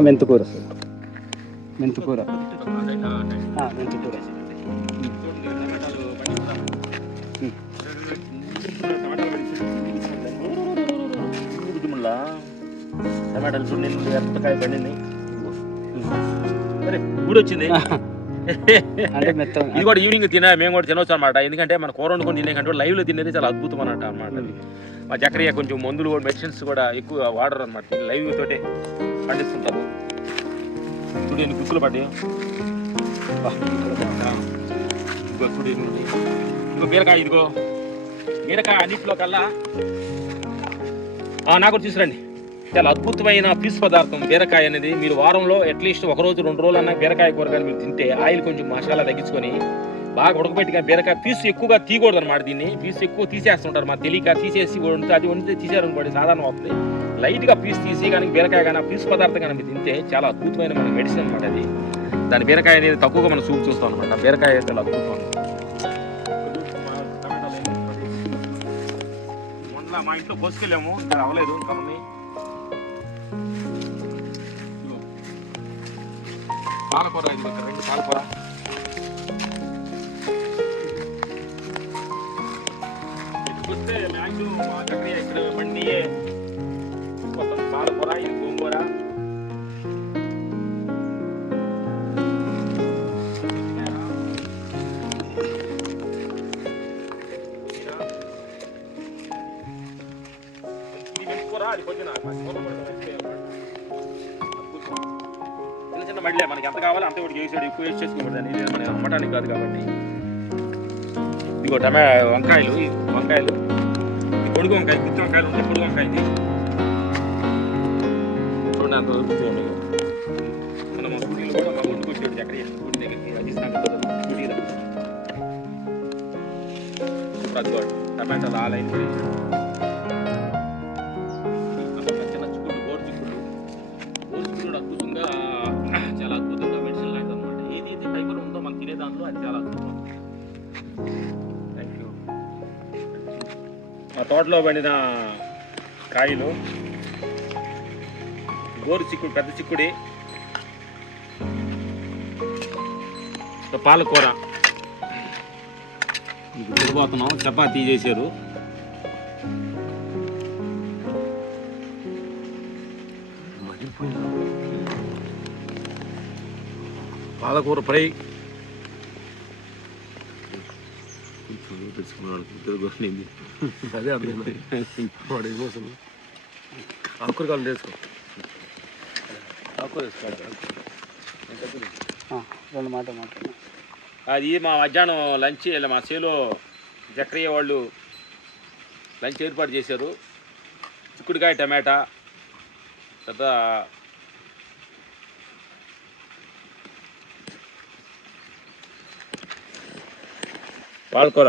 మెంతుకూర మెంతుకూర ఆ, మెంతుకూర టమాటాలు చూడండి ఎన్ని ఎత్తకాయ పండింది సరే గుడి వచ్చింది ఇది కూడా ఈవినింగ్ తినే మేము కూడా తినవచ్చు అనమాట ఎందుకంటే మన కూర వండుకొని తినే కంటే లైవ్లో తినేది చాలా అద్భుతం అన్నట్టు అనమాట మా చక్రియ కొంచెం మందులు కూడా మెడిసిన్స్ కూడా ఎక్కువ వాడరు అనమాట లైవ్ తోటే పండిస్తుంటారు. చూడు ఎన్ని గుర్తులు పడ్డాయి. ఇదిగో చూడు. ఇదిగో బీరకాయ ఇదిగో. బీరకాయ అన్నింటిలో కల్లా. నాకు కూడా తీసుకురండి. చాలా అద్భుతమైన పీసు పదార్థం బీరకాయ అనేది. మీరు వారంలో అట్లీస్ట్ ఒక రోజు రెండు రోజులు అన్న బీరకాయ కూరగాయలు మీరు తింటే ఆయిల్ కొంచెం మసాలా తగ్గించుకొని బాగా ఉడకబెట్టిన బీరకాయ పీసు ఎక్కువగా తీయకూడదు అనమాట దీన్ని. పీసు ఎక్కువ తీసేస్తుంటారు మా తెలియక తీసేసి వండితే అది వండితే తీసారనుకోండి సాధారణ అవుతుంది. లైట్గా పీస్ తీసి కానీ బీరకాయ కానీ పీసు పదార్థం కానీ మీరు తింటే చాలా అద్భుతమైన మన మెడిసిన్ అనమాట అది. దాని బీరకాయ అనేది తక్కువగా మనం చూపు చూస్తాం అనమాట బీరకాయ చాలా అద్భుతం మొన్న మా ఇంట్లో కోసుకెళ్ళాము. ఇంకా అవ్వలేదు ఇంకా పాలకూర ఇది ఒక రెండు పాలకూర ఇక్కడికి వస్తే మ్యాక్సిమం మా చక్రియ ఇక్కడ బండియే మొత్తం పాలకూర ఇది గోంగూర ఇది మెంతికూర, అది పుదీనా. అది కూర కూడా చిన్న మళ్ళీ మనకి ఎంత కావాలో అంత ఒకటి చేసాడు ఎక్కువ వేస్ట్ చేసుకోకూడదు ఇది మనం అమ్మటానికి కాదు కాబట్టి. ఇదిగో టమా వంకాయలు వంకాయలు. ఈ పొడుగు వంకాయ గుత్తి వంకాయలు ఉంటాయి పొడుగు వంకాయ ఇది చూడండి అంత వరకు చూడండి మనం గుడిలో కూడా మా గుడికి వచ్చాడు ఎక్కడ గుడి దగ్గరికి. అది నాకు గుడిలో ఇప్పుడు అది కూడా. టమాటాలు ఆ మా తోటలో పండిన కాయలు. గోరు చిక్కుడు పెద్ద చిక్కుడి. పాలకూర. తిరిగిపోతున్నాం చపాతీ చేశారు. పాలకూర ఫ్రై. అదే అర్థం వాడు ఎమోషన్ ఆకురు కాలం చేసుకో ఆ, రెండు మాట మాట అది మా మధ్యాహ్నం లంచ్ ఇలా మా చేలో చక్రయ్య వాళ్ళు లంచ్ ఏర్పాటు చేశారు. చిక్కుడుకాయ టమాటా తర్వాత పాలకూర.